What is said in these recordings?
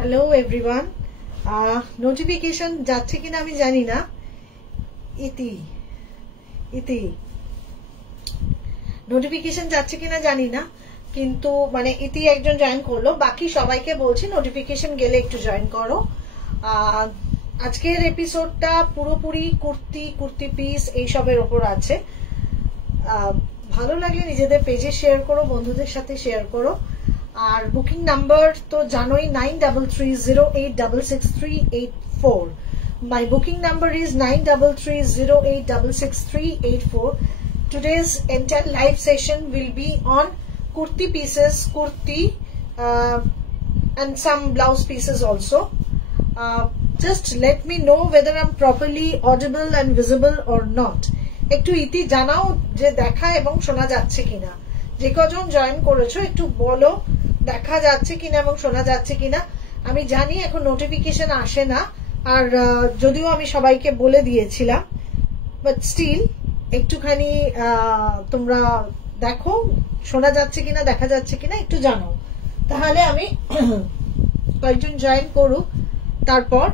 Hello everyone, notification যাচ্ছে কিনা আমি জানি না। ইতি নোটিফিকেশন যাচ্ছে কিনা জানি না, কিন্তু মানে ইতি একজন জয়েন করলো, বাকি সবাইকে বলছি নোটিফিকেশন গেলে একটু জয়েন করো। আজকের এপিসোডটা পুরোপুরি কুর্তি পিস এইসবের ওপর আছে। ভালো লাগলে নিজেদের পেজে শেয়ার করো, বন্ধুদের সাথে শেয়ার করো। আর বুকিং নাম্বার তো জানোই 9330866384। My booking number is 9330866384. Today's entire live session will be on kurti pieces, and some blouse pieces also. Just let me know whether I'm properly audible and visible or not. একটু ইতি জানাও যে দেখা এবং শোনা যাচ্ছে কিনা। যে কজন জয়েন করেছো একটু বলো দেখা যাচ্ছে কিনা এবং শোনা যাচ্ছে কিনা। আমি জানি এখন নোটিফিকেশন আসে না, আর যদিও আমি সবাইকে বলে দিয়েছিলাম, বাট স্টিল একটুখানি তোমরা দেখো শোনা যাচ্ছে কিনা দেখা যাচ্ছে কিনা একটু জানাও, তাহলে আমি কয়েকজন জয়েন করুক তারপর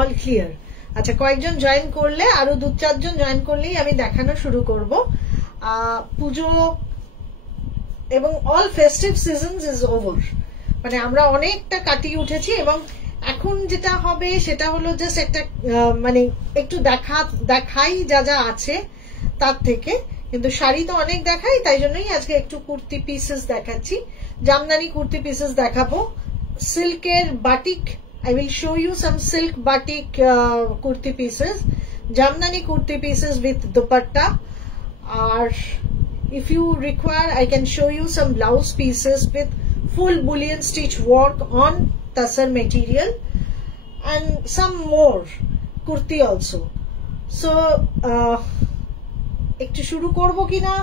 অল ক্লিয়ার। আচ্ছা, কয়েকজন জয়েন করলে আরো 2-4 জন জয়েন করলেই আমি দেখানো শুরু করব। পুজো এবং all festive seasons is over, মানে আমরা অনেকটা কাটিয়ে উঠেছি এবং এখন যেটা হবে সেটা হলো জাস্ট একটা মানে একটু দেখাই যা যা আছে তার থেকে, কিন্তু শাড়ি তো অনেক দেখাই, তাই জন্যই আজকে একটু কুর্তি পিসেস দেখাচ্ছি। জামদানি কুর্তি পিসেস দেখাবো, সিল্কের batik. I will show you some silk batik kurti pieces, Jamnani kurti pieces with dupatta. Or if you require, I can show you some blouse pieces with full bullion stitch work on tassar material, and some more kurti also. So, ekটু শুরু করব কিনা,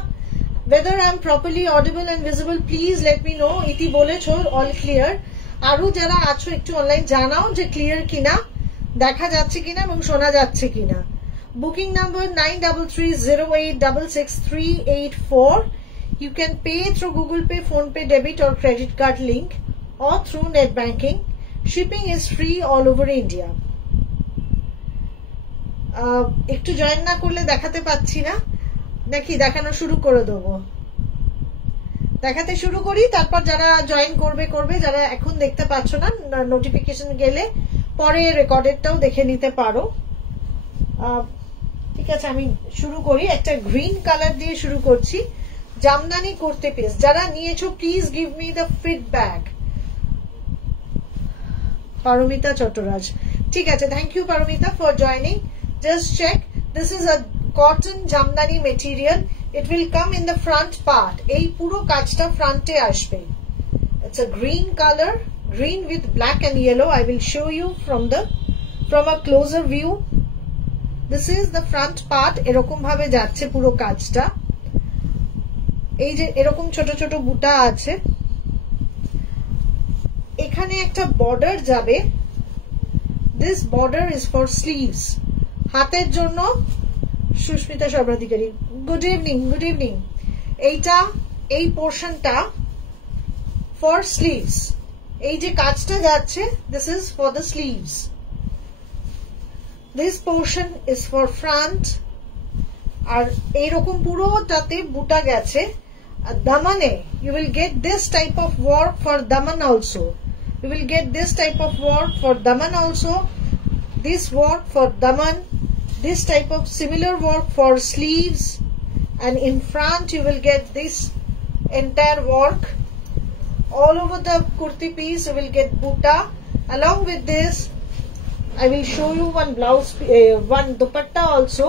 whether I am properly audible and visible, please let me know. ইতি বলেছো all clear. আরো যারা আছো একটু অনলাইন জানাও যে ক্লিয়ার কিনা, দেখা যাচ্ছে কিনা এবং শোনা যাচ্ছে কিনা। Booking number 9330866384. You can pay through Google Pay, Phone Pay, debit or credit card link, or through net banking. Shipping is free all over India. একটু জয়েন না করলে দেখাতে পাচ্ছি না, নাকি দেখানো শুরু করে দেবো? দেখাতে শুরু করি, তারপর যারা জয়েন করবে, যারা এখন দেখতে পাচ্ছ না নোটিফিকেশন গেলে পরে রেকর্ডেডটাও দেখে নিতে পারো। ঠিক আছে, আমি শুরু করি। একটা গ্রিন কালার দিয়ে শুরু করছি, জামদানি কুর্তি পিস। যারা নিয়েছো please give me the feedback. Paramita Chattaraj, ঠিক আছে, thank you Paramita for joining. Just check, this is a cotton jamdani material. It will come in the front part. এই পুরো কাজটা ফ্রন্টে আসবে। It's a green color, green with black and yellow. I will show you from a closer view. This is the front part. এরকম ভাবে যাচ্ছে পুরো কাজটা। এই যে এরকম ছোট ছোট বুটা আছে, এখানে একটা বর্ডার যাবে। This border is for sleeves. হাতের জন্য সুস্মিতা সর্বাধিকারী, গুড ইভিনিং। এই পোর্শনটা ফর স্লিভস, এই যে কাজটা যাচ্ছে this is for the sleeves, this portion is for front. আর এইরকম পুরোটাতে বুটা গেছে। আর দামানে you will get this type of work for দামান also, this work for daman, this type of similar work for sleeves, and in front you will get this entire work all over the kurti piece. You will get buta. Along with this I will show you one blouse, one dupatta also.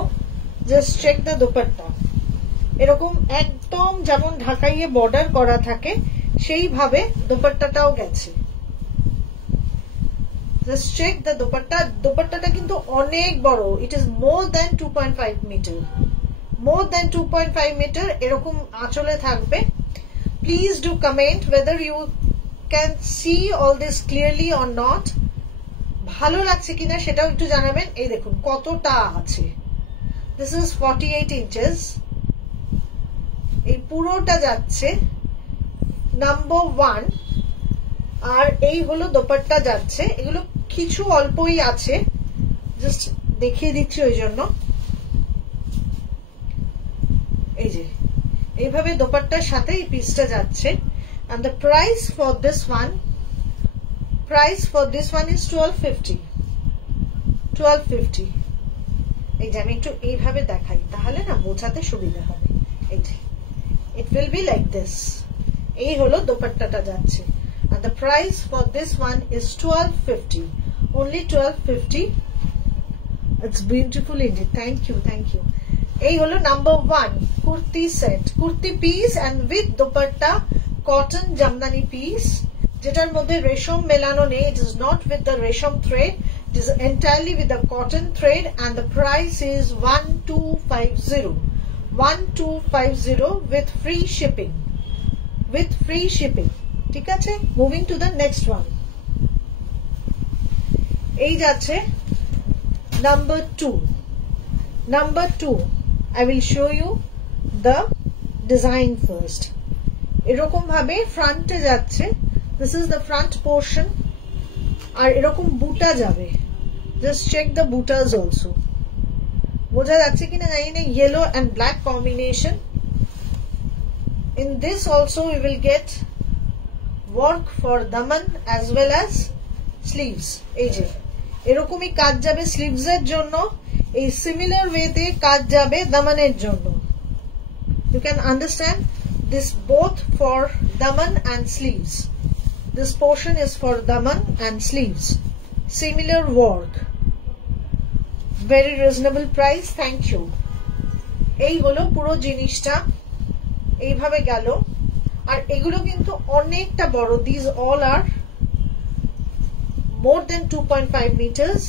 Just check the dupatta. এরকম একদম যেমন ঢাকাইয়ে বর্ডার করা থাকে সেই ভাবে দুপাট্টাটাও গেছে। Just check the dupatta. দুপাট্টাটা কিন্তু অনেক বড়, it is more than 2.5 meter. এরকম আঁচলে থাকবে। Please do comment whether you can see all this clearly or not. ভালো লাগছে কিনা সেটাও একটু জানাবেন। এই দেখুন কতটা আছে। This is 48 inches. এই পুরোটা যাচ্ছে নাম্বার 1 আর এই হলো দোপাট্টা যাচ্ছে। এগুলো কিছু অল্পই আছে, জাস্ট দেখিয়ে দিচ্ছি ওই জন্য। এই যে এইভাবে দোপাট্টার সাথে এই পিসটা যাচ্ছে। and the price for this one is 1250। এই যে আমি একটু এইভাবে দেখাই তাহলে না বোঝাতে সুবিধা হবে। এই যে it will be like this। এই হলো দোপাট্টাটা যাচ্ছে। and the price for this one is 1250, only 1250। it's beautiful indeed, thank you। এই হলো নাম্বার 1 কুর্তি সেট, kurti piece and with dupatta, কটন জামদানি পিস, যেটার মধ্যে রেশম মেলানো নেই। it is not with the রেশম thread, it is entirely with the cotton thread and the price is 1250 with free shipping, ঠিক আছে। Moving to the next one. এই যাচ্ছে নাম্বার 2। I will show you the design first। এরকম ভাবে ফ্রন্টে যাচ্ছে, this is the front portion, আর এরকম বুটা যাবে। just check the butas also, বোঝা যাচ্ছে কিনা জানি না, yellow and black combination। in this also we will get work for daman as well as sleeves। এই যে এরকমই কাজ যাবে স্লিভস এর জন্য, এই সিমিলার ওয়েতে কাজ যাবে দামানের জন্য। you can understand this both for daman and sleeves। this portion is for daman and sleeves, similar work, very reasonable price, thank you। এই হলো পুরো জিনিসটা, এইভাবে গেল। আর এগুলো কিন্তু অনেকটা বড়, these all are more than 2.5 meters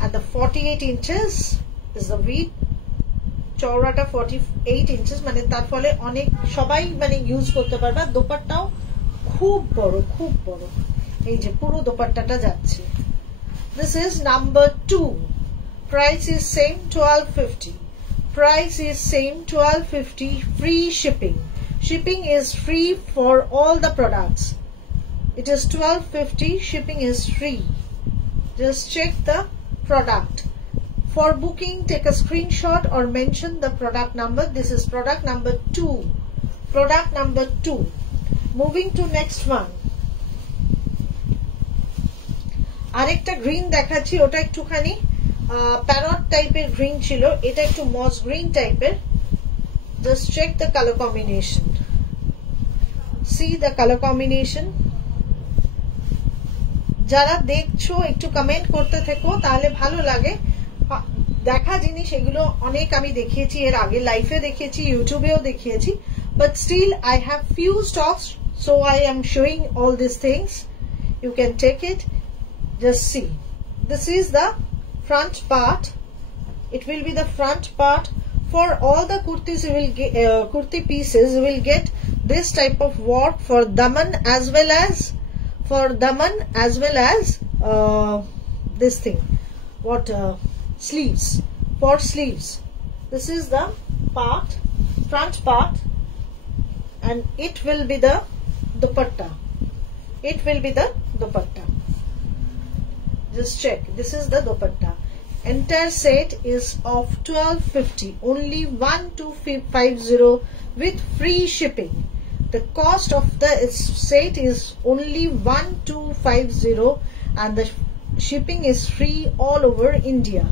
and the 48 inches is the width, চওড়াটা 48 inches, মানে তার ফলে অনেক সবাই মানে ইউজ করতে পারবে। দোপাট্টাও খুব বড়। এই যে পুরো দোপাট্টাটা যাচ্ছে। this is number 2, price is same 1250, free shipping is free for all the products। it is 1250, shipping is free। just check the product। for booking take a screenshot or mention the product number। this is product number 2। moving to next one। আরেকটা গ্রিন দেখাচ্ছি, ওটা একটুখানি প্যারট টাইপের গ্রিন ছিল, এটা একটু মস গ্রিন টাইপের। just check the color combination, see the color combination। যারা দেখছো একটু কমেন্ট করতে থেকো, তাহলে ভালো লাগে। দেখা জিনিস এগুলো অনেক আমি দেখিয়েছি এর আগে, লাইফে দেখিয়েছি, ইউটিউবেও দেখিয়েছি, but still I have few stocks, so I am showing all these things। you can take it, just see। this is the front part, it will be the front part। for all the kurtis you will get kurti pieces you will get this type of work for daman as well as this thing, what sleeves, for sleeves। this is the front part and it will be the dupatta, just check, this is the dupatta। entire set is of 1250, only 1250 with free shipping। the cost of the set is only 1250 and the shipping is free all over India।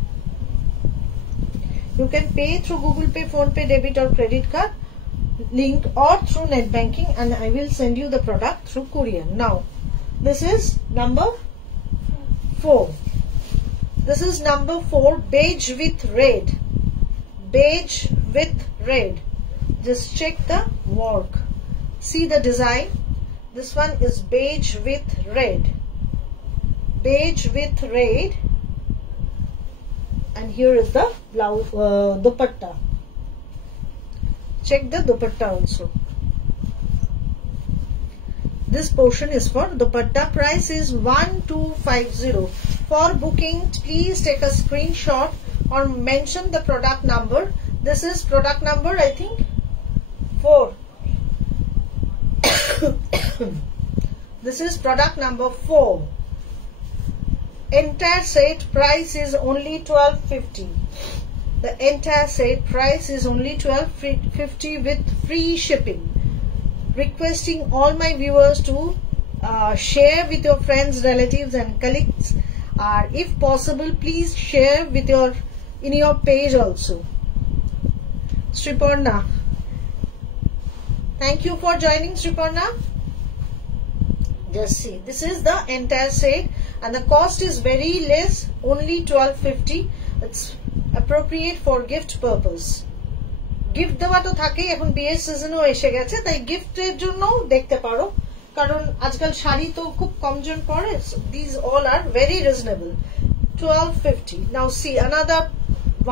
you can pay through Google Pay, Phone Pay, debit or credit card link or through net banking, and I will send you the product through courier। now this is number 4। this is number 4, beige with red। just check the work, see the design। this one is beige with red, and here is the blouse, dupatta। check the dupatta also, this portion is for dupatta। price is 1250। for booking please take a screenshot or mention the product number। this is product number I think 4 This is product number 4. Entire set price is only 1250. The entire set price is only 1250 with free shipping. Requesting all my viewers to share with your friends, relatives and colleagues, or if possible please share with in your page also. Sriparna, thank you for joining. Sriparna, just see, this is the entire set and the cost is very less, only 1250. It's appropriate for gift purpose. Gift দেওয়া তো থাকেই, এখন বিয়ের সিজনও এসে গেছে, তাই গিফটের জন্য দেখতে পারো, কারণ আজকাল শাড়ি তো খুব কমজন পরে। These all are very reasonable. 1250. Now see another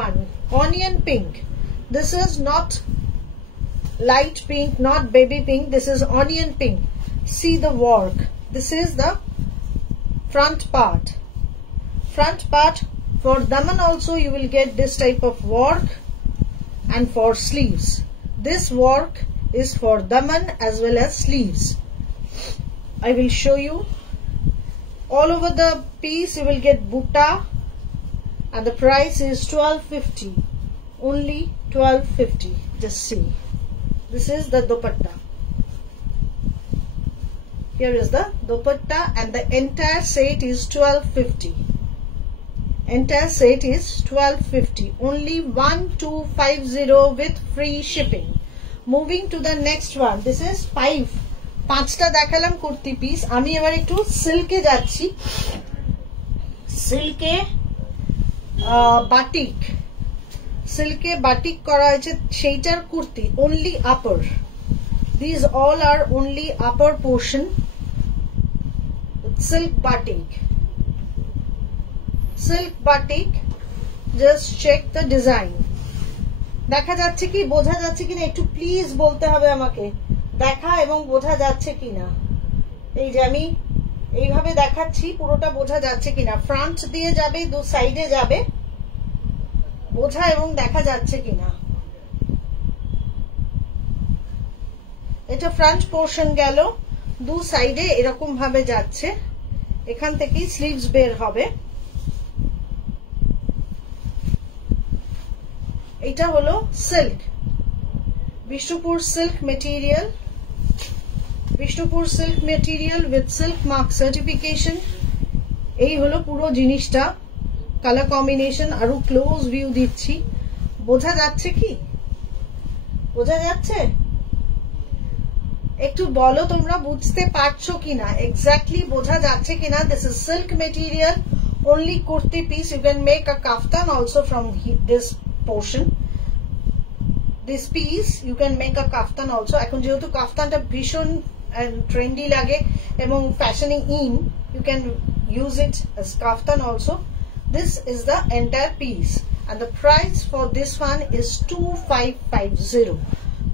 one, onion pink. This is not light pink, not baby pink, this is onion pink. See the work. This is the front part. Front part for daman also you will get this type of work, and for sleeves this work is for daman as well as sleeves. I will show you. All over the piece you will get butta and the price is 1250, only 1250. Just see, this is the dupatta. Here is the dupatta and the entire set is 1250. Entire set is 1250, only 1250 with free shipping. Moving to the next one, this is 5. পাঁচটা দেখালাম কুর্তি পিস, আমি এবার একটু সিল্কে যাচ্ছি। সিল্কে বাটিক, সিল্কে বাটিক করা হয়েছে সেইটার kurti, only upper. These all are only upper portion. Silk batik. Silk batik, just check the design. দেখা যাচ্ছে কি, বোঝা যাচ্ছে কিনা একটু প্লিজ বলতে হবে আমাকে, দেখা এবং বোঝা যাচ্ছে কিনা। এই যে আমি এইভাবে দেখাচ্ছি, পুরোটা বোঝা যাচ্ছে কিনা, ফ্রন্ট দিয়ে যাবে, দু সাইডে যাবে, বোঝা এবং দেখা যাচ্ছে কিনা। এটা ফ্রন্ট পোর্শন গেল, দু সাইডে এরকম ভাবে যাচ্ছে, এখান থেকেই স্লিভস বের হবে। এটা হলো সিল্ক, Bishnupur silk material, Bishnupur silk material with silk mark certification. এই হলো পুরো জিনিসটা, কালার কম্বিনেশন, আরো ক্লোজ ভিউ দিচ্ছি। বোঝা যাচ্ছে কি, বোঝা যাচ্ছে? একটু বলো তোমরা বুঝতে পারছো কিনা, এক্স্যাক্টলি বোঝা যাচ্ছে কিনা। This is silk material, only kurti piece. You can make a kaftan also from this portion. This piece you can make a kaftan also. এখন যেহেতু কাফতানটা ভীষণ ট্রেন্ডি লাগে এবং ফ্যাশনিং in, you can use it as kaftan also. This is the entire piece and the price for this one is 2550.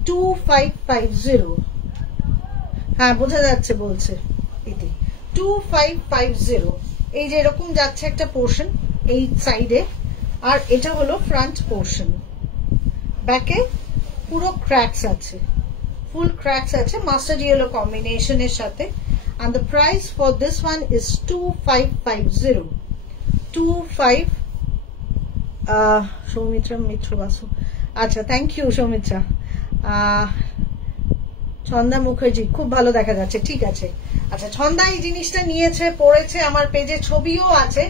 2550. হ্যাঁ বোঝা যাচ্ছে বলছে ইতি, 2550। এই যে এরকম যাচ্ছে একটা পোর্শন এই সাইডে, আর এটা হলো ফ্রন্ট পোর্শন। ব্যাকে পুরো ক্র্যাকস আছে, ফুল ক্র্যাকস আছে মাস্টার্ড ইয়েলো কম্বিনেশনের সাথে। and the price for this one is 2550. 25 সৌমিত্রা মিত্র বাসু, আচ্ছা থ্যাংক ইউ সৌমিত্রা। ছন্দা মুখার্জি, খুব ভালো দেখা যাচ্ছে, ঠিক আছে। আচ্ছা, ছন্দা এই জিনিসটা নিয়েছে, পড়েছে, আমার পেজে ছবিও আছে,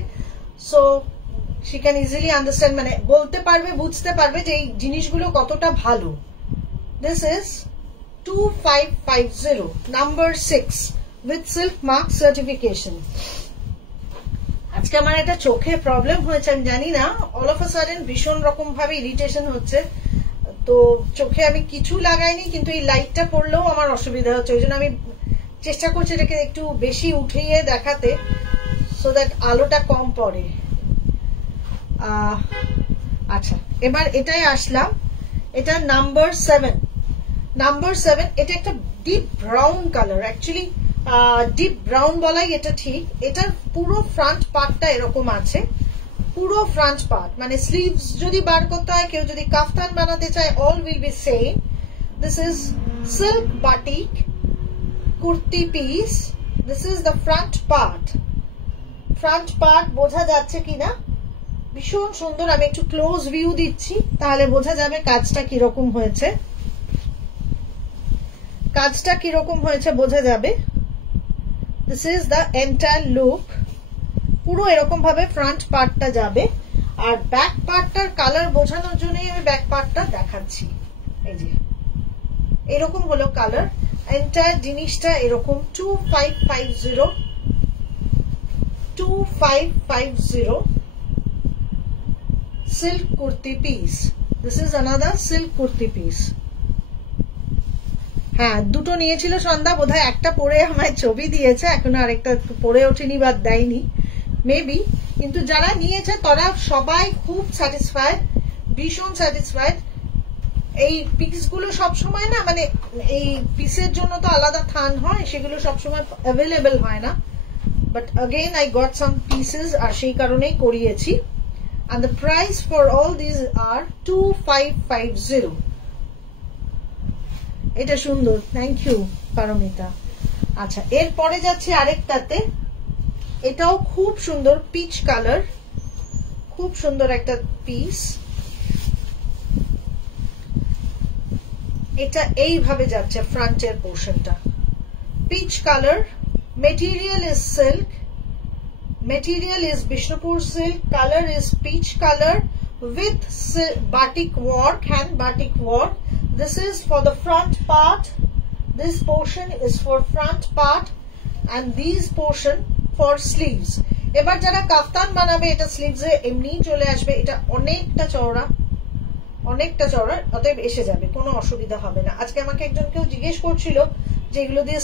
so she can easily understand, মানে বলতে পারবে, বুঝতে পারবে যে এই জিনিসগুলো কতটা ভালো। This is 2550, number 6 with silk mark certification. আজকে আমার একটা চোখে প্রবলেম হয়েছে, আমি জানি না, অল অফ আ সাডেন ভীষণ রকম ভাবে ইরিটেশন হচ্ছে, তো চোখে আমি কিছু লাগাইনি, কিন্তু এই লাইটটা পড়লেও আমার অসুবিধা হচ্ছে, ওই জন্য আমি চেষ্টা করছি এটাকে একটু বেশি উঠিয়ে দেখাতে, সো দ্যাট আলোটা কম পড়ে। আচ্ছা, এবার এটাই আসলাম, এটা নাম্বার 7। নাম্বার 7, এটা একটা deep brown colour, actually deep brown বলাই এটা ঠিক। এটার পুরো ফ্রন্ট পার্টটা এরকম আছে, পুরো ফ্রন্ট পার্ট, মানে স্লিভস যদি বার করতে হয়, কেউ যদি কাফতান বানাতে চায়, all will be same. This is silk batik kurti piece this is the front part. Front part বোঝা যাচ্ছে কিনা, ভীষণ সুন্দর। আমি একটু ক্লোজ ভিউ দিচ্ছি, তাহলে বোঝা যাবে কাজটা কিরকম হয়েছে। কাজটা কিরকম হয়েছে বোঝা যাবে। This is the entire look. পুরো এরকম ভাবে ফ্রন্ট পার্টটা যাবে। আর ব্যাক পার্টটার কালার বোঝানোর জন্যই আমি ব্যাক পার্টটা দেখাচ্ছি। এই যে এরকম হলো কালার। এন্টায়ার জিনিসটা এরকম 2550 silk kurti piece. This is another silk kurti piece. হ্যাঁ, দুটো নিয়েছিল সন্ধ্যা, বোধহয় একটা পরে আমায় ছবি দিয়েছে, এখনো আরেকটা পরে ওঠেনি বা দেয়নি মেবি। কিন্তু যারা নিয়েছে তারা সবাই খুব স্যাটিসফাইড, ভীষণ স্যাটিসফাইড। এই পিস গুলো সবসময় না, মানে এই পিসের জন্য তো আলাদা থান হয়, সেগুলো সবসময় অ্যাভেলেবেল হয় না। But again I got some pieces, আর সেই কারণেই করিয়েছি। And the price for all these are 2550. এটা সুন্দর, থ্যাংক ইউ পারমিতা। আচ্ছা, এরপরে যাচ্ছি আরেকটাতে। এটাও খুব সুন্দর, পিচ কালার, খুব সুন্দর একটা পিস। এটা এইভাবে যাচ্ছে ফ্রন্টের পোর্শনটা, peach colour. Material is silk, material is Bishnupur silk, color is peach color with batik work, hand batik work. This is for the front part, this portion is for front part, and these portion for sleeves. এবার যারা কাফতান বানাবে এটা স্লিভস এ এমনি চলে আসবে। এটা অনেকটা চওড়া, অনেকটা চওড়া, অতএব এসে যাবে, কোনো অসুবিধা হবে না। আজকে আমাকে একজন কেউ জিজ্ঞেস করছিল যে এগুলো দিয়ে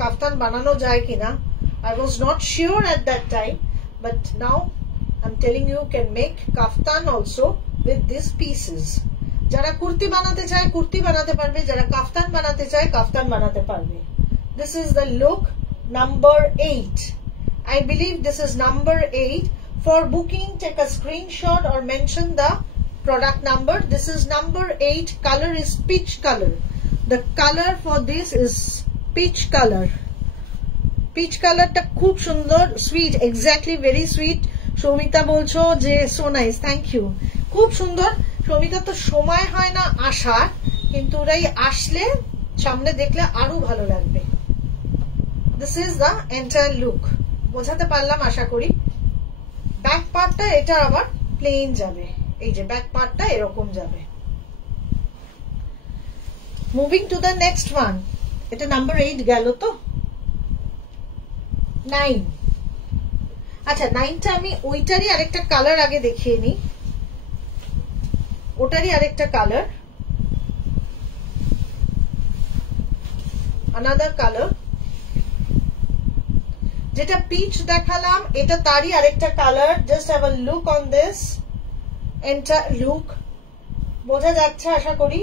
কাফতান বানানো যায় কিনা। I was not sure at that time, but now I'm telling you can make kaftan also with these pieces. Jara kurti banate chai kurti banate parbe, jara kaftan banate chai kaftan banate parbe. This is the look number 8. I believe this is number 8. For booking, take a screenshot or mention the product number. This is number 8. Color is peach color. The color for this is peach color. Peach কালারটা খুব সুন্দর, sweet, exactly very sweet. Soumita বলছো যে so nice, thank you, খুব সুন্দর। সৌমিতা তো সময় হয় না আসার, কিন্তু ওরাই আসলে সামনে দেখলে আরো ভালো লাগবে। This is the entire look, বোঝাতে পারলাম আশা করি। ব্যাক পার্টটা এটা আবার প্লেন যাবে, এই যে ব্যাক পার্টটা এরকম যাবে। Moving to the next one. এটা নাম্বার 8 গেল তো, 9। আচ্ছা, 9টা আমি ওইটারই আরেকটা কালার আগে দেখিয়ে নিই, ওটারই আরেকটা কালার, another color। যেটা পিচ দেখালাম এটা তারই আরেকটা colour. Just have a look on this entire look, বোঝা যাচ্ছে আশা করি।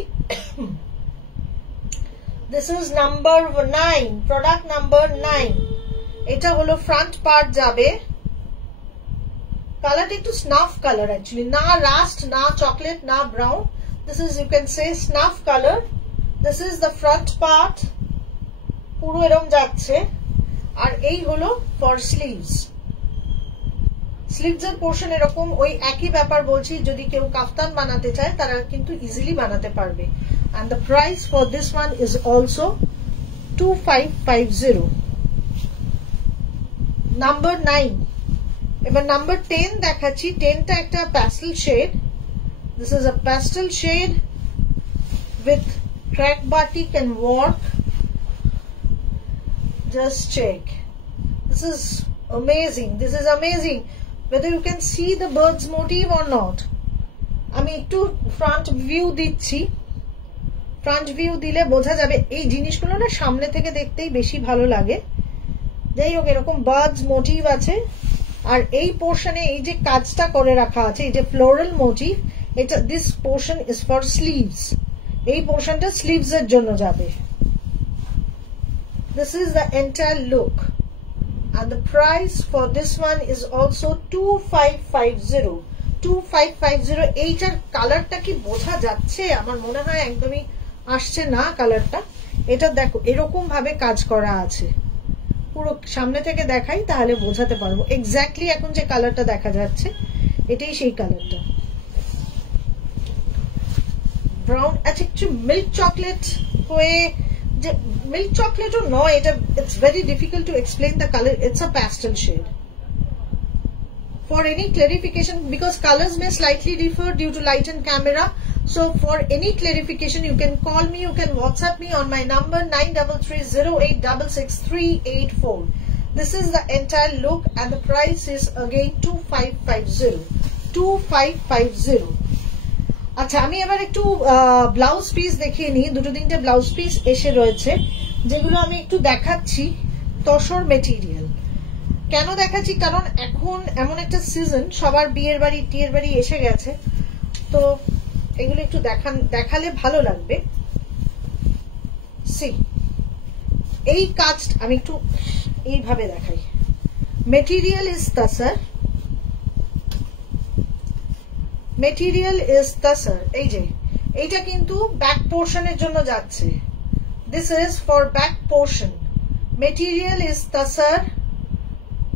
This is number 9, product number 9। এটা হলো ফ্রন্ট পার্ট যাবে। কালারটা একটু স্নাফ কালার, অ্যাকচুয়ালি না রাস্ট, না চকলেট, না brown. This is you can say snuff colour. This is the front part, পুরো এরকম যাচ্ছে। আর এই হলো ফর স্লিভস। স্লিভস এর পোর্শন এরকম, ওই একই ব্যাপার বলছি, যদি কেউ কাফতান বানাতে চায় তারা কিন্তু ইজিলি বানাতে পারবে। and the price for this one is also 2550. Number 9। এবার নাম্বার 10 দেখাচ্ছি। 10টা একটা pastel shade. This is a pastel shade with crack batik and work. Just check, this is amazing, this is amazing. whether you can see the birds motif or not. আমি একটু front view দিচ্ছি, front view দিলে বোঝা যাবে। এই জিনিসগুলো না সামনে থেকে দেখতেই বেশি ভালো লাগে। যাই হোক, এরকম বার্ডস মোটিভ আছে। আর এই পোর্শনে এই যে কাজটা করে রাখা আছে, এই যে ফ্লোরাল মোটিভ, এটা this portion is for sleeves. এই পোর্শনটা স্লিভস এর জন্য যাবে। This is the entire look and the price for this one is also 2550. 2550। এইটার কালারটা কি বোঝা যাচ্ছে? আমার মনে হয় একদমই আসছে না কালারটা। এটা দেখো এরকম ভাবে কাজ করা আছে, পুরো সামনে থেকে দেখাই তাহলে বোঝাতে পারবো। এক্স্যাক্টলি এখন যে কালারটা দেখা যাচ্ছে এটাই সেই কালারটা, ব্রাউন। আচ্ছা একটু মিল্ক চকলেট হয়ে, যে মিল্ক চকলেটও নয় এটা, it's very difficult to explain the colour, it's a pastel shade. For any clarification, because colors may slightly differ due to light and camera, so for any clarification you can call me, you can WhatsApp me on my number 9330866384. This is the entire look and the price is again 2550. আচ্ছা আমি এবার একটু blouse piece দেখিয়ে নিই। দুটো তিনটে blouse piece এসে রয়েছে যেগুলো আমি একটু দেখাচ্ছি তসর মেটেরিয়াল। কেন দেখাচ্ছি, কারণ এখন এমন একটা সিজন, সবার বিয়ের বাড়ি টিয়ের বাড়ি এসে গেছে, তো এগুলো একটু দেখালে ভালো লাগবে। সি এই কাজ আমি একটু এইভাবে দেখাই। Material is tussar, material is tussar. এই যে এইটা কিন্তু ব্যাক পোর্শনের জন্য যাচ্ছে, this is for back portion. Material is tussar,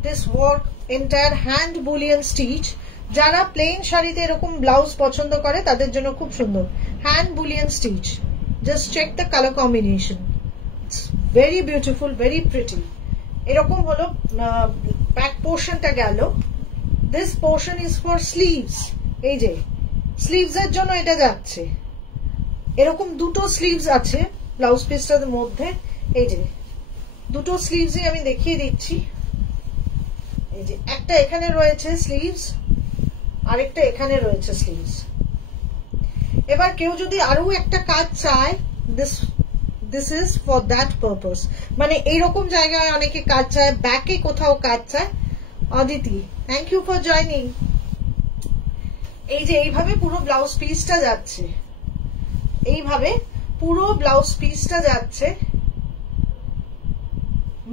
this work entire hand bullion stitch। যারা প্লেন শাড়িতে এরকম ব্লাউজ পছন্দ করে তাদের জন্য খুব সুন্দর hand bullion stitch. Just check the colour combination, it's very beautiful, very pretty. এরকম হলো ব্যাক পোর্শনটা গেল। This portion is for sleeves. এই যে স্লিভস এর জন্য এটা যাচ্ছে, এরকম দুটো স্লিভস আছে ব্লাউজ পিসটার মধ্যে। এই যে দুটো স্লিভসই আমি দেখিয়ে দিচ্ছি। এই যে একটা এখানে রয়েছে স্লিভস, আরেকটা এখানে রয়েছে স্লিভস। এবার কেউ যদি আরো একটা কাজ চায়, this is for that purpose. মানে এইরকম জায়গায় অনেকে কাজ চায়, ব্যাকে কোথাও কাজ চায়। Aditi thank you for joining. এই যে এইভাবে পুরো ব্লাউজ পিসটা যাচ্ছে, এইভাবে পুরো ব্লাউজ পিসটা যাচ্ছে।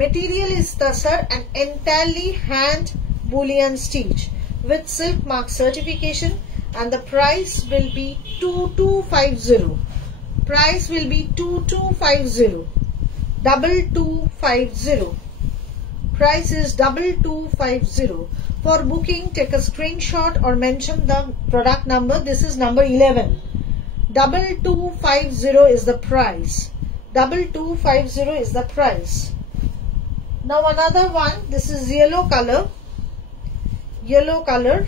Material is tassar and entirely hand bullion stitch with silk mark certification, and the price will be 2250. Price will be 2250. 2250. Price is 2250. For booking, take a screenshot or mention the product number. This is number 11. 2250 is the price. 2250 is the price. Now another one, this is yellow color, yellow color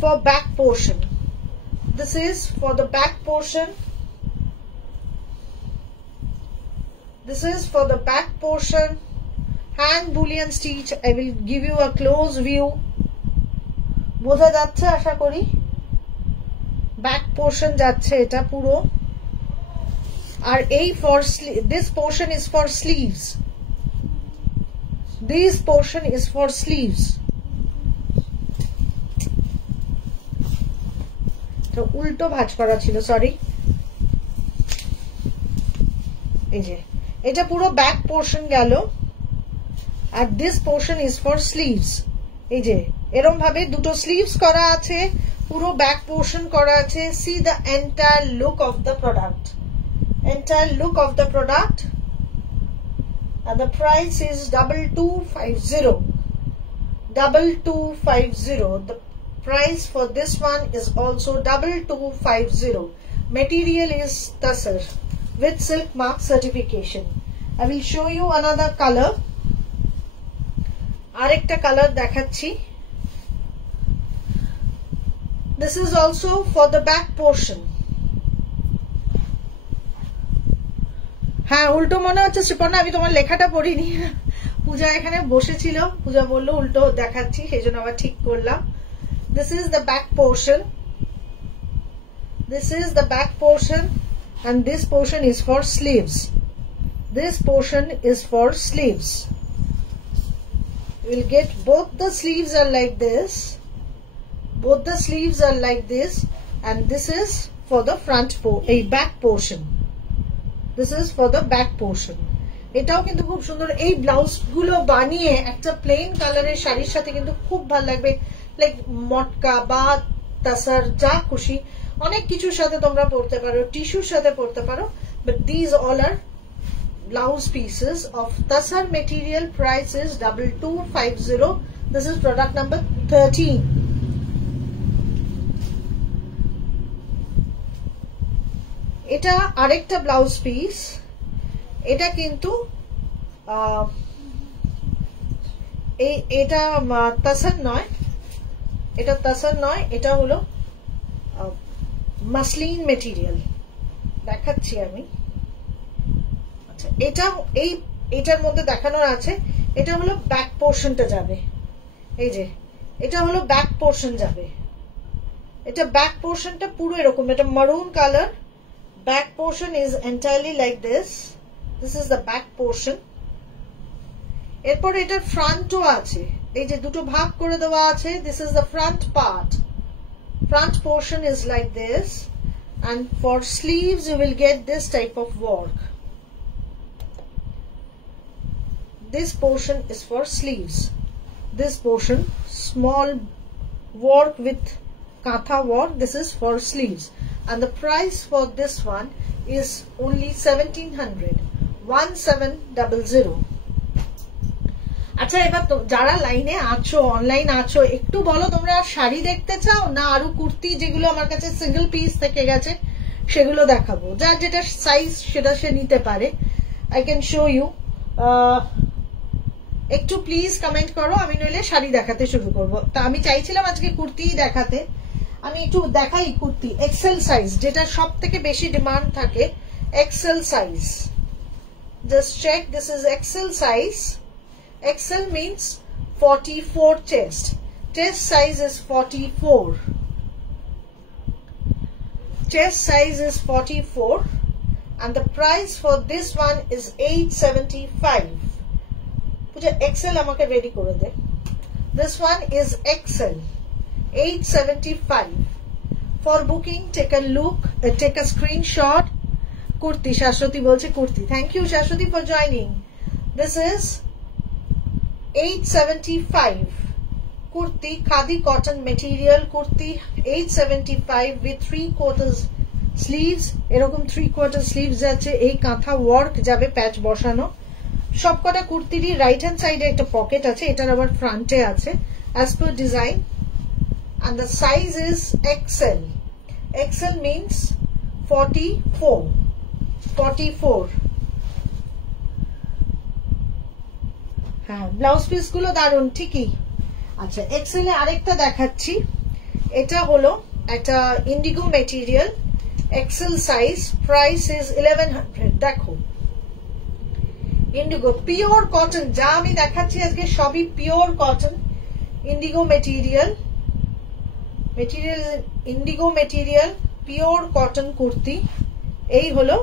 for back portion. This is for the back portion. This is for the back portion, hand bullion stitch. I will give you a close view. বোঝা যাচ্ছে আশা করি। Back portion যাচ্ছে এটা পুরো। আর এই for this portion is for sleeves. This portion is for sleeves. তো উল্টো ভাঁজ করা ছিল, সরি। এই যে এটা পুরো ব্যাক পোর্শন গেল, আর this portion is for sleeves. এই যে এরকম ভাবে দুটো স্লিভস করা আছে, পুরো ব্যাক পোর্শন করা আছে। See the entire look of the product. Entire look of the product, and the price is 2250. 2250. The price for this one is also 2250. Material is tassar with silk mark certification. I will show you another color. আরেকটা কালার দেখাচ্ছি। This is also for the back portion. হ্যাঁ উল্টো মনে হচ্ছে শ্রীপর্ণা, আমি তোমার লেখাটা পড়িনি। পূজা এখানে বসেছিল, পূজা বললো উল্টো দেখাচ্ছি, সেই জন্য আবার ঠিক করলাম। This is the back portion. This is the back portion, and this portion is for sleeves. This portion is for sleeves. You will get both the sleeves are like this. Both the sleeves are like this, and this is for the back portion. This is for the back portion. এটাও কিন্তু খুব সুন্দর। এই ব্লাউজ গুলো বানিয়ে একটা প্লেন কালারের শাড়ির সাথে কিন্তু খুব ভালো লাগবে, লাইক মটকা বা তাসার যা খুশি অনেক কিছুর সাথে তোমরা পরতে পারো, টিস্যুর সাথে পরতে পারো। but these all are blouse pieces of Tassar material. Price is 2250. This is product number 13. এটা আরেকটা ব্লাউজ পিস, এটা কিন্তু এটা তাসার নয়, এটা তাসার নয়, এটা হলো মাসলিন মেটেরিয়াল, দেখাচ্ছি আমি। আচ্ছা, এটা এটার মধ্যে দেখানোর আছে, এটা হলো ব্যাক পোর্শনটা যাবে, এই যে এটা হলো ব্যাক পোর্শন যাবে, এটা ব্যাক পোর্শনটা পুরো এরকম, এটা মারুন colour. Back portion is entirely like this. This is the back portion. এরপর এটার ফ্রন্টও আছে, এই যে দুটো ভাগ করে দেওয়া আছে। This is the front part. Front portion is like this, and for sleeves you will get this type of work. This portion is for sleeves. This portion, small work with katha work, this is for sleeves. And the price for this one is only 1700, 1700. আচ্ছা, এবার যারা লাইনে আছো, অনলাইন আছো, একটু বলো তোমরা শাড়ি দেখতে চাও না আরো কুর্তি, যেগুলো আমার কাছে সিঙ্গেল পিস থেকে গেছে সেগুলো দেখাবো। যার যেটা সাইজ সেটা সে নিতে পারে। I can show you. একটু প্লিজ কমেন্ট করো, আমি নইলে শাড়ি দেখাতে শুরু করবো। তা আমি চাইছিলাম আজকে কুর্তি দেখাতে। আমি একটু দেখাই কুর্তি এক্সেল সাইজ, যেটা সব থেকে বেশি ডিমান্ড থাকে, XL size. Just check, this is XL size. XL means 44 chest. Chest size is 44. Chest size is 44, and the price for this one is 875. Puja XL amake ready kore de. This one is XL. 875. For booking, take a look, take a screenshot. Kurti, Shashwati bolche kurti. Thank you Shashwati for joining. This is 875. Kurti, khadi cotton material kurti, 875 with 3/4 sleeves. এরকম 3/4 sleeves আছে, এই কাঁথা ওয়ার্ক যাবে, প্যাচ বসানো। সবকটা কুর্তিরই right hand সাইডে একটা পকেট আছে, এটার আবার ফ্রন্টে আছে as per design. And the size is XL. XL means 44. 44. হ্যাঁ, ব্লাউজ পিস গুলো দারুন, ঠিকই। আচ্ছা, এক্সেল এ আরেকটা দেখাচ্ছি। এটা হলো একটা Indigo material, XL size, price is 1100। দেখো, ইন্ডিগো পিওর কটন, যা আমি দেখাচ্ছি আজকে সবই pure cotton, Indigo material. Material Indigo material, pure cotton kurti. এই হলো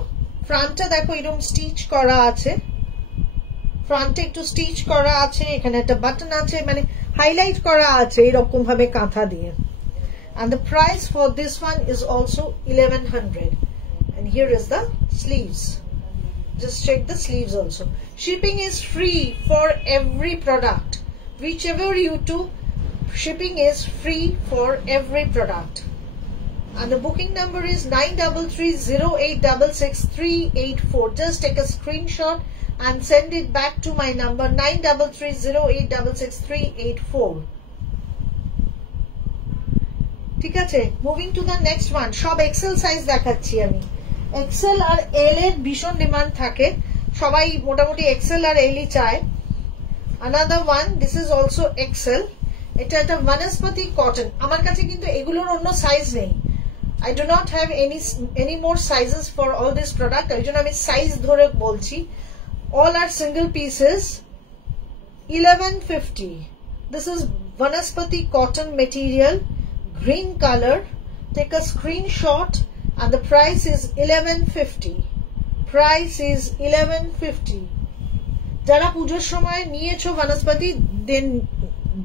ফ্রন্টটা, দেখো এরকম স্টিচ করা আছে, ফ্রন্টে একটু স্টিচ করা আছে, এখানে একটা বাটন আছে, মানে হাইলাইট করা আছে এরকম ভাবে কাঁথা দিয়ে। And the price for this one is also 1100. And here is the sleeves. Just check the sleeves also. Shipping is free for every product. Whichever you do, shipping is free for every product. And the booking number is 9330866384. Just take a screenshot and send it back to my number 9330866384. ঠিক আছে, moving to the next one. সব XL size দেখাচ্ছি আমি। এক্সেল আর এল এর ভীষণ ডিমান্ড থাকে, সবাই মোটামুটি এক্সেল আর এল ই চায়। Another one, this is also XL. এটা একটা বনস্পতি কটন। আমার কাছে কিন্তু এগুলোর অন্য সাইজ নেই। I do not have any more sizes for all this product. ওই জন্য আমি সাইজ ধরে বলছি। All are single pieces. 1150. This is Vanaspati cotton material, green color. Take a screenshot, and the price is 1150. Price is 1150. যারা পুজোর সময় নিয়েছো Vanaspati, দেন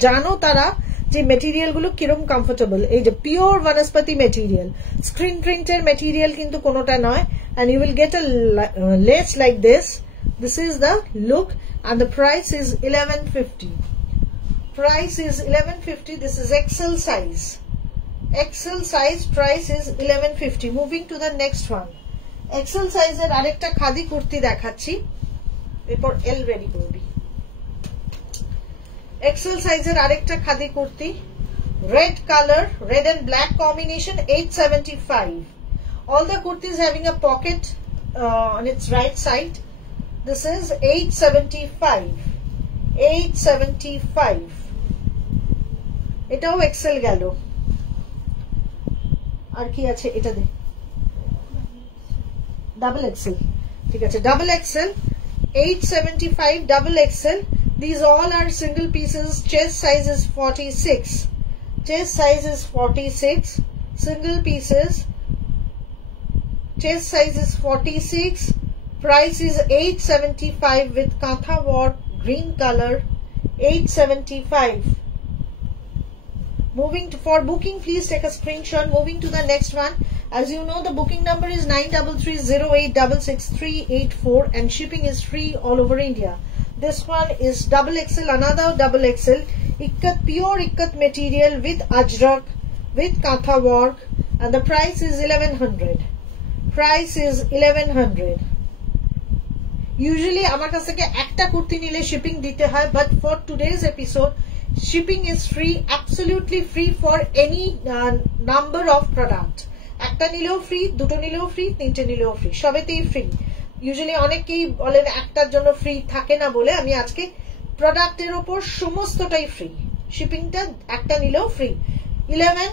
জানো তারা যে মেটেরিয়াল গুলো কিরকম কমফোর্টেবল। এই যে পিওর Vanaspati মেটেরিয়াল, স্ক্রিন প্রিন্টের মেটেরিয়াল কিন্তু কোনোটা নয়। And you will get a lace like this. This is the look, and the price is 1150. Price is 1150. This is XL size. XL size, price is 1150. Moving to the next one. XL সাইজের আরেকটা খাদি কুর্তি দেখাচ্ছি, এরপর এল রেডি করবি। এক্সেল সাইজের আরেকটা খাদি kurti, red color, red and black combination, 875. All the kurtis having a pocket on its right side. This is 875. 875. এটাও এক্সেল গেল। আর কি আছে এটা দে, ডাবল এক্সেল, ঠিক আছে double XL 875 double XL. These all are single pieces. Chest size is 46. Chest size is 46. Single pieces. Chest size is 46. Price is 875 with kantha work, green color, 875. Moving to, for booking, please take a screenshot. Moving to the next one. As you know, the booking number is 9330866384 and shipping is free all over India. This one is double XL, another double XL, ikkat, pure ikkat material with ajrak, with kantha work, and the price is 1100. Price is 1100. Usually আমার কাছ থেকে একটা কুর্তি নিলে শিপিং দিতে হয়, but for today's episode shipping is free, absolutely free for any number of product. একটা নিলেও ফ্রি, দুটো নিলেও ফ্রি, তিনটে নিলেও ফ্রি, সবেতেই ফ্রি। ইউজুয়ালি অনেকেই বলেন একটার জন্য ফ্রি থাকে না বলে, আমি আজকে প্রোডাক্টের উপর সমস্তটাই ফ্রি, শিপিংটা একটা নিলেও ফ্রি। 11,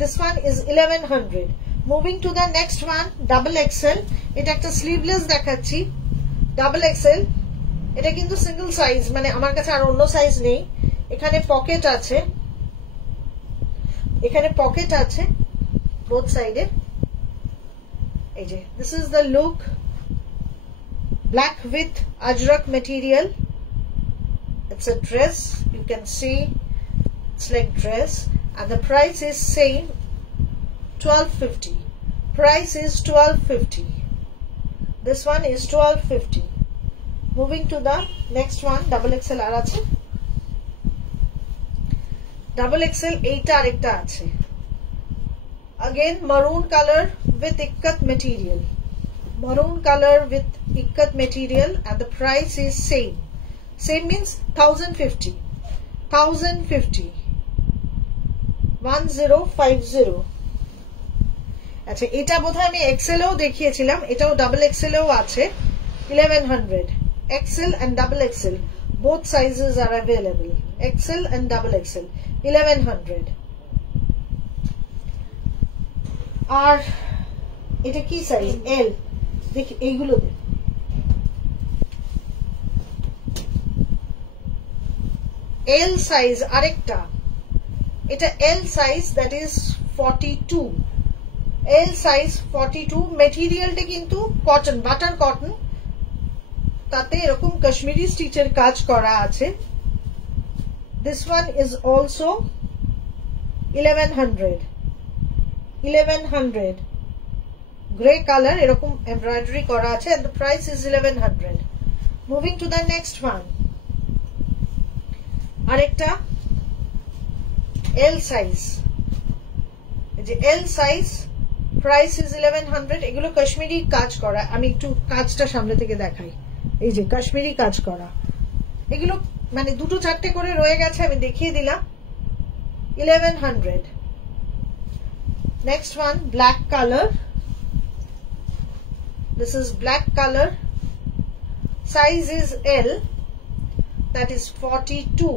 this one is 1100. Moving to the next one, double XL, এটা একটা স্লিভলেস দেখাচ্ছি, ডাবল এক্সেল। এটা কিন্তু সিঙ্গেল সাইজ, মানে আমার কাছে আর অন্য সাইজ নেই। এখানে পকেট আছে, এখানে পকেট আছে both সাইডে। এই যে this is the look, black with ajrak material. It's a dress, you can see it's like dress, and the price is same 1250. Price is 1250. This one is 1250. Moving to the next one, double XL আর আছে, double XL এইটা আরেকটা আছে, again maroon color with ikkat material, maroon color with ikkat material, and the price is same means 1050. 1050, 1050. আচ্ছা, এটা বোধহয় আমি এক্সেলেও দেখিয়েছিলাম, এটাও ডাবল এক্সেলেও আছে, 1100. XL and double XL, both sizes are available, XL and double XL, 1100. আর এটা কি সাইজ, L, দেখি এইগুলো L সাইজ আরেকটা, এটা L size, that is 42. L size 42, মেটেরিয়ালটা কিন্তু কটন, বাটার কটন, তাতে এরকম কাশ্মীরি স্টিচের কাজ করা আছে। This one is also 1100. 1100, gray color, এরকম এমব্রয়ডারি করা আছে, and the price is 1100. Moving to the next one, আরেকটা L সাইজ, এই যে L সাইজ, প্রাইস ইজ 1100। এগুলো কাশ্মীরি কাজ করা, আমি একটু কাজটা সামনে থেকে দেখাই, এই যে কাশ্মীরি কাজ করা, এগুলো মানে দুটো চারটে করে রয়ে গেছে, আমি দেখিয়ে দিলাম, 1100. Next one, black color, this is black color, size is L, that is 42.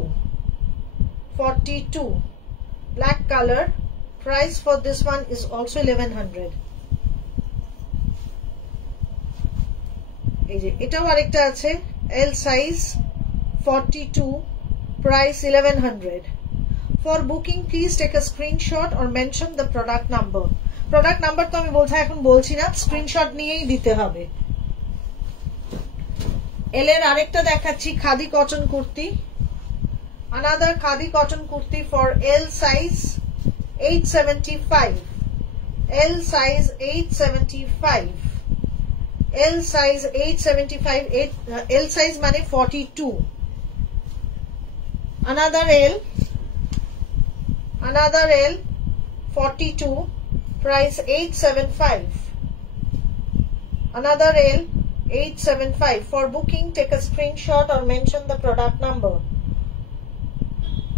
42, black color, price for this one is also 1100. এই যে এটাও আরেকটা আছে, L size 42, price 1100. For booking, please take a screenshot or mention the product number. Product number তো আমি এখন বলছি না, স্ক্রিনশট নিয়েই দিতে হবে। L এর আরেকটা দেখাচ্ছি, খাদি কটন kurti, another khadi cotton kurti for L size 875. L size 875. L size 875. L size mane 42. Another L 42, price 875. Another L, 875. For booking, take a screenshot or mention the product number.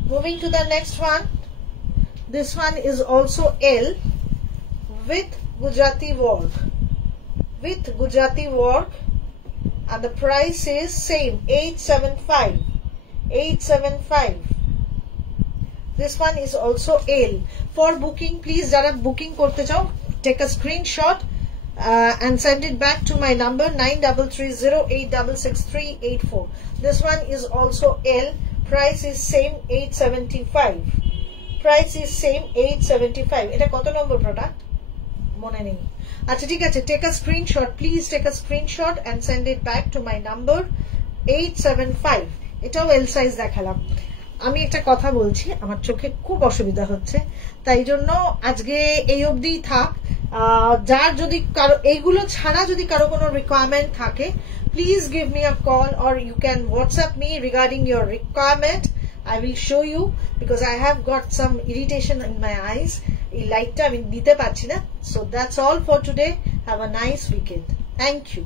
Moving to the next one. This one is also L with Gujarati work. With Gujarati work, and the price is same, 875. 875. This one is also L. For booking, please jara booking korte chao, take a screenshot and send it back to my number 9330866384. This one is also L. Price is same, 875. Price is same, 875. এটা কত নম্বর প্রোডাক্ট মনে নেই। আচ্ছা ঠিক আছে, take a screenshot, please take a screenshot and send it back to my number 875. এটাও L size দেখালাম। আমি একটা কথা বলছি, আমার চোখে খুব অসুবিধা হচ্ছে, তাই জন্য আজকে এই অবধি থাক। যার যদি কারো এইগুলো ছাড়া যদি কারো কোনো রিকোয়ারমেন্ট থাকে, please give me a call or you can WhatsApp me regarding your requirement. I will show you because I have got some irritation in my eyes. এই লাইটটা আমি দিতে পারছি না। So that's all for today. Have a nice weekend. Thank you.